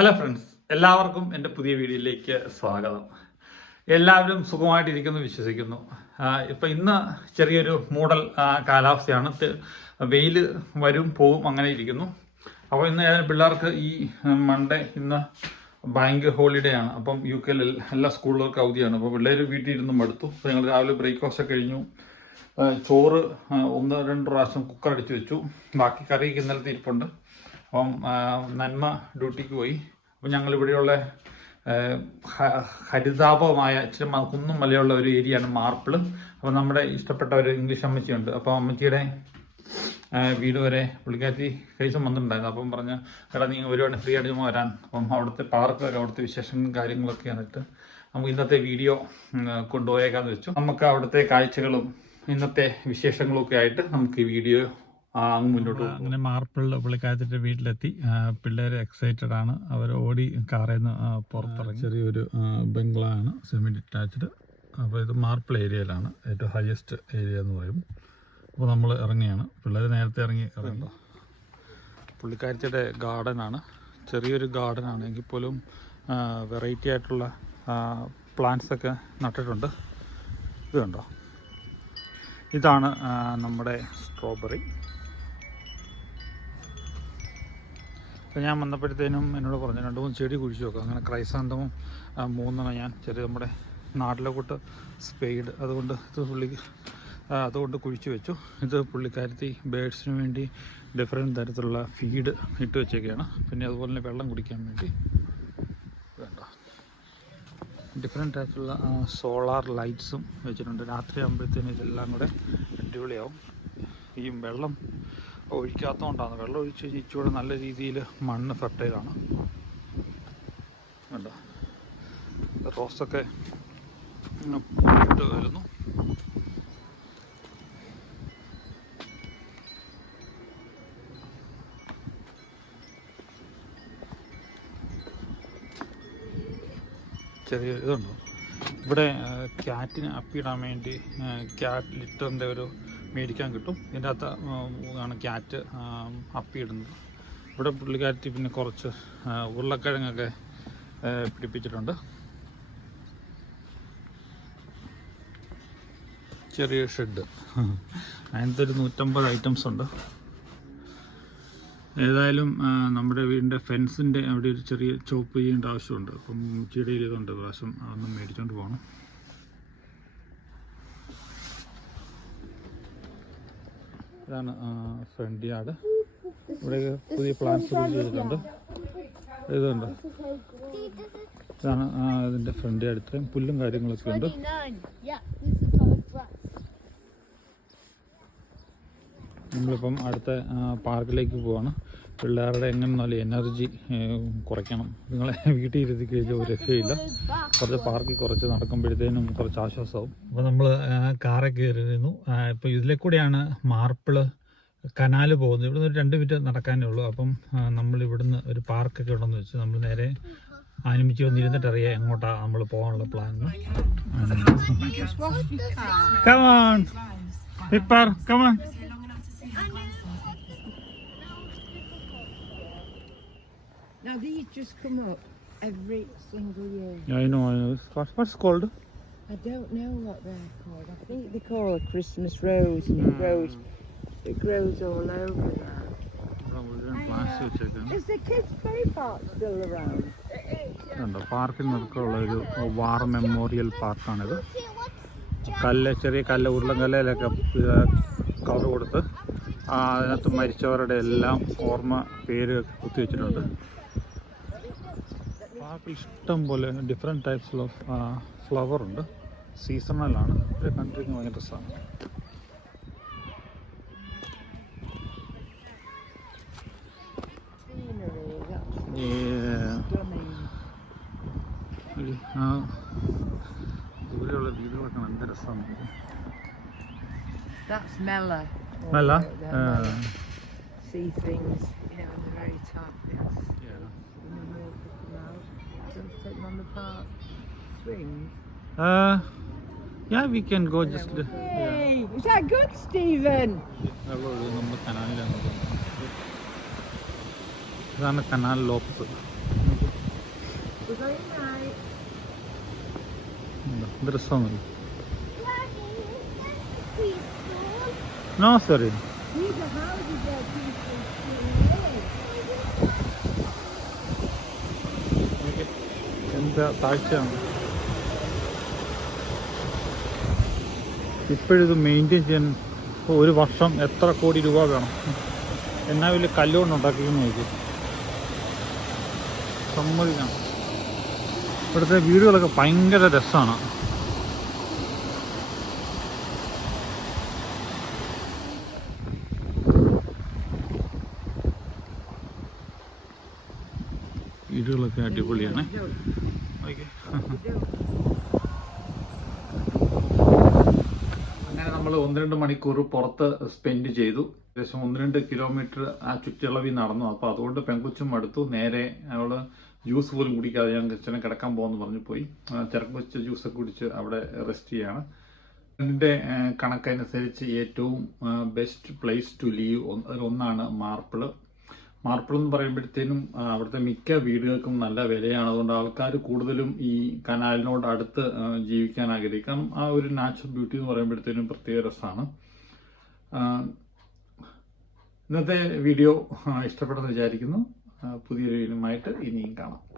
Hello friends എല്ലാവർക്കും എന്റെ പുതിയ വീഡിയോയിലേക്ക് സ്വാഗതം. എല്ലാവരും സുഖമായിട്ടിരിക്കുന്നു വിശ്വസിക്കുന്നു. ഇപ്പം ഇന്ന് ചെറിയൊരു മൂടൽ കാലാവസ്ഥയാണ്. വെയിൽ വരും പോവും അങ്ങനെ ഇരിക്കുന്നു. അപ്പോൾ ഇന്ന് ഏതായാലും പിള്ളേർക്ക് ഈ മൺഡേ ഇന്ന് ബാങ്ക് ഹോളിഡേ ആണ്. അപ്പം യു കെയിൽ എല്ലാ സ്കൂളുകൾക്കും അവധിയാണ്. അപ്പോൾ പിള്ളേർ വീട്ടിൽ ഇരുന്ന് മടുത്തു. ഞങ്ങൾ രാവിലെ ബ്രേക്ക്ഫാസ്റ്റ് കഴിഞ്ഞു. ചോറ് ഒന്ന് രണ്ട് പ്രാവശ്യം കുക്കർ അടിച്ച് വെച്ചു. ബാക്കി കറിയൊക്കെ ഇന്നലത്തെ ഇരിപ്പുണ്ട്. അപ്പം നന്മ ഡ്യൂട്ടിക്ക് പോയി. അപ്പം ഞങ്ങളിവിടെയുള്ള ഹരിതാപമായ ഇച്ചിരി കുന്നും മലയുള്ള ഒരു ഏരിയയാണ് മാർപ്പിൾ അപ്പം നമ്മുടെ ഇഷ്ടപ്പെട്ട ഒരു ഇംഗ്ലീഷ് അമ്മച്ചിയുണ്ട്. അപ്പം അമ്മച്ചിയുടെ വീട് വരെ പുള്ളിക്കാരി കേസും വന്നിട്ടുണ്ടായിരുന്നു. അപ്പം പറഞ്ഞ് എടാ നീ ഒരുപാട് ഫ്രീ ആയിട്ട് ചുമ്മാ വരാൻ. അപ്പം അവിടുത്തെ പാർക്ക് അവിടുത്തെ വിശേഷങ്ങളും കാര്യങ്ങളൊക്കെ എന്നിട്ട് നമുക്ക് ഇന്നത്തെ വീഡിയോ കൊണ്ടുപോയേക്കാന്ന് വെച്ചു. നമുക്ക് അവിടുത്തെ കാഴ്ചകളും ഇന്നത്തെ വിശേഷങ്ങളും ഒക്കെ ആയിട്ട് നമുക്ക് ഈ വീഡിയോ അങ്ങ് മുന്നോട്ട് അങ്ങനെ മാർപ്പിളിൽ പുള്ളിക്കാരത്തിന്റെ വീട്ടിലെത്തി. പിള്ളേർ എക്സൈറ്റഡ് ആണ്. അവർ ഓടി കാറിൽ നിന്ന് പുറത്തിറങ്ങി. ചെറിയൊരു ബംഗ്ലാവാണ് സെമി ഡിറ്റാച്ച്ഡ് അപ്പോൾ ഇത് മാർപ്പിൾ ഏരിയയിലാണ്. ഏറ്റവും ഹയസ്റ്റ് ഏരിയ എന്ന് പറയും. അപ്പോൾ നമ്മൾ ഇറങ്ങിയാണ്. പിള്ളേർ നേരത്തെ ഇറങ്ങി ഇറങ്ങി. പുള്ളിക്കാരത്തിയുടെ ആണ് ചെറിയൊരു ഗാർഡനാണ് എങ്കിൽ പോലും വെറൈറ്റി ആയിട്ടുള്ള പ്ലാന്റ്സ് ഒക്കെ നട്ടിട്ടുണ്ട്. ഇത് കണ്ടോ? ഇതാണ് നമ്മുടെ സ്ട്രോബെറി അപ്പോൾ ഞാൻ വന്നപ്പോഴത്തേനും എന്നോട് പറഞ്ഞു രണ്ട് മൂന്ന് ചെടി കുഴിച്ചു നോക്കാം അങ്ങനെ ക്രൈസാന്തവും മൂന്നെണ്ണം ഞാൻ ചെറിയ നമ്മുടെ നാട്ടിലെ കൂട്ട് സ്പെയ്ഡ് അതുകൊണ്ട് ഇത് പുള്ളി അതുകൊണ്ട് കുഴിച്ചു വെച്ചു. ഇത് പുള്ളിക്കാരത്തി ബേഡ്സിന് വേണ്ടി ഡിഫറെന്റ് തരത്തിലുള്ള ഫീഡ് ഇട്ട് വെച്ചേക്കാണ്. പിന്നെ അതുപോലെ തന്നെ വെള്ളം കുടിക്കാൻ വേണ്ടി. വേണ്ട. ഡിഫറെന്റ് തരത്തിലുള്ള സോളാർ ലൈറ്റ്സും വെച്ചിട്ടുണ്ട്. രാത്രി ആകുമ്പോഴത്തേനും ഇതെല്ലാം കൂടെ അടിപൊളിയാവും. ഈ വെള്ളം ഒഴിക്കാത്തതുകൊണ്ടാണ് വെള്ളം ഒഴിച്ച് കഴിഞ്ഞാൽ ഇച്ചിരി നല്ല രീതിയിൽ മണ്ണ് ഫെർട്ടൈലാണ് കണ്ടോ? റോസൊക്കെ വരുന്നു. ചെറിയ ഇതുണ്ടോ? ഇവിടെ ക്യാറ്റിന് അപ്പിടാൻ വേണ്ടി ക്യാറ്റ് ലിറ്ററിന്റെ ഒരു മേടിക്കാൻ കിട്ടും. ഇതിന്റെ അകത്ത് ആണ് ക്യാറ്റ് അപ്പിയിടുന്നത്. ഇവിടെ പുള്ളിക്കാരത്തി പിന്നെ കുറച്ച് ഉരുളക്കിഴങ്ങൊക്കെ പിടിപ്പിച്ചിട്ടുണ്ട്. ചെറിയ ഷെഡ്. അതിനകത്ത് ഒരു നൂറ്റമ്പത് ഐറ്റംസ് ഉണ്ട്. ഏതായാലും നമ്മുടെ വീടിന്റെ ഫെൻസിന്റെ അവിടെ ഒരു ചെറിയ ചോപ്പ് ചെയ്യേണ്ട ആവശ്യമുണ്ട്. അപ്പം ചെടിയിൽ പ്രാവശ്യം അതൊന്നും മേടിച്ചുകൊണ്ട് പോകണം ഇതാണ് ഫ്രണ്ട് യാർഡ് ഇവിടെ പുതിയ പ്ലാന്റ്സ് ചെയ്തിട്ടുണ്ട് ഇതുണ്ട് ഇതാണ് ഇതിന്റെ ഫ്രണ്ട് യാർഡ് ഇത്രയും പുല്ലും കാര്യങ്ങളൊക്കെ ഉണ്ട് 29. Yeah, this is the tallest flat. നമ്മളിപ്പം അടുത്ത പാർക്കിലേക്ക് പോവാണ് പിള്ളേരുടെ എങ്ങനെ നല്ല എനർജി കുറയ്ക്കണം. നിങ്ങളെ വീട്ടിൽ ഇരുത്തി കഴിഞ്ഞാൽ ഒരു രക്ഷയില്ല. കുറച്ച് പാർക്കിൽ കുറച്ച് നടക്കുമ്പോഴത്തേനും കുറച്ച് ആശ്വാസമാവും. അപ്പോൾ നമ്മൾ കാറെ കയറിയിരുന്നു. ഇപ്പോൾ ഇതിലെ കൂടെയാണ് മാർപ്പിൾ കനാൽ പോകുന്നത്. ഇവിടുന്ന് ഒരു രണ്ട് മിനിറ്റ് നടക്കാനേ ഉള്ളൂ. അപ്പം നമ്മൾ ഇവിടുന്ന് ഒരു പാർക്കൊക്കെ ഉണ്ടെന്ന് വെച്ച് നമ്മൾ നേരെ ആനിമിച്ച് വന്നിരുന്നിട്ട് അറിയാം എങ്ങോട്ടാണ് നമ്മൾ പോകാനുള്ള plan come on Pepper come on Now these just come up every single year. I know, I know. What's, what's called? I don't know what they're called. I think they call a Christmas rose, and it grows, it grows all over there. Plants വെച്ചേക്കാണ് Is the kids' play park still around? കണ്ടോ പാർക്കിൽ നിൽക്കുള്ള ഒരു war memorial പാർക്കാണിത് കല്ല് ചെറിയ കല്ല് ഉരുളങ്കല്ലിലൊക്കെ cover കൊടുത്ത് അതിനകത്ത് മരിച്ചവരുടെ എല്ലാം ഓർമ്മ പേര് കുത്തിവെച്ചിട്ടുണ്ട് പാർക്കിൽ ഇഷ്ടം പോലെ ഡിഫറെന്റ് ടൈപ്സ് ഓഫ് ഫ്ലവർ ഉണ്ട് സീസണലാണ് ഇത് കണ്ടിരിക്കുന്നത് ഭയങ്കര രസമാണ് ആ ദൂരെയുള്ള വീടുകളൊക്കെ നല്ല രസമാണ് That's Mella. Mella? Uh. See things, you know, on the very top. Yes. And Uh, yeah, we can go just. Hey, yeah. is that good, Stephen? ഇതാണ് കനാൽ ലോപ്സ് ദൃശ്യമല്ല No, sorry. എന്താ താഴ്ചയാണ് ഇപ്പോഴിത് മെയിന്റെയിൻ ചെയ്യാൻ ഒരു വർഷം എത്ര കോടി രൂപ വേണം. എന്നാ വലിയ കല്ലുകൊണ്ട് ഉണ്ടാക്കിയെന്ന് നോക്കി സമ്മതിക്കണം. ഇവിടുത്തെ വീടുകളൊക്കെ ഭയങ്കര രസമാണ് വീടുകളൊക്കെ അടിപൊളിയാണ്. അങ്ങനെ നമ്മൾ ഒന്ന് രണ്ട് മണിക്കൂർ പുറത്ത് സ്പെൻഡ് ചെയ്തു. ഏകദേശം ഒന്ന് രണ്ട് കിലോമീറ്റർ ആ ചുറ്റളവിൽ നടന്നു. അപ്പോൾ അതുകൊണ്ട് പെങ്കുച്ചും അടുത്തു നേരെ അവൾ ജ്യൂസ് പോലും കുടിക്കാതെ ഞാൻ കിച്ചനെ കിടക്കാൻ പോകുമെന്ന് പറഞ്ഞു പോയി. ചിറക്ക് വെച്ച ജ്യൂസൊക്കെ കുടിച്ച് അവിടെ റെസ്റ്റ് ചെയ്യാണ്. എന്റെ കണക്കനുസരിച്ച് ഏറ്റവും ബെസ്റ്റ് പ്ലേസ് ടു ലീവ് ഒന്നാണ് മാർപ്പിൾ. മാർപ്പിൾ എന്ന് പറയുമ്പോഴത്തേനും അവിടുത്തെ മിക്ക വീടുകൾക്കും നല്ല വിലയാണ്. അതുകൊണ്ട് ആൾക്കാർ കൂടുതലും ഈ കനാലിനോട് അടുത്ത് ജീവിക്കാൻ ആഗ്രഹിക്കണം ആ ഒരു നാച്ചുറൽ ബ്യൂട്ടി എന്ന് പറയുമ്പോഴത്തേനും പ്രത്യേക രസമാണ്. ഇന്നത്തെ വീഡിയോ ഇഷ്ടപ്പെട്ടെന്ന് വിചാരിക്കുന്നു. പുതിയ പുതിയൊരു വീഡിയോയുമായിട്ട് ഇനിയും കാണാം.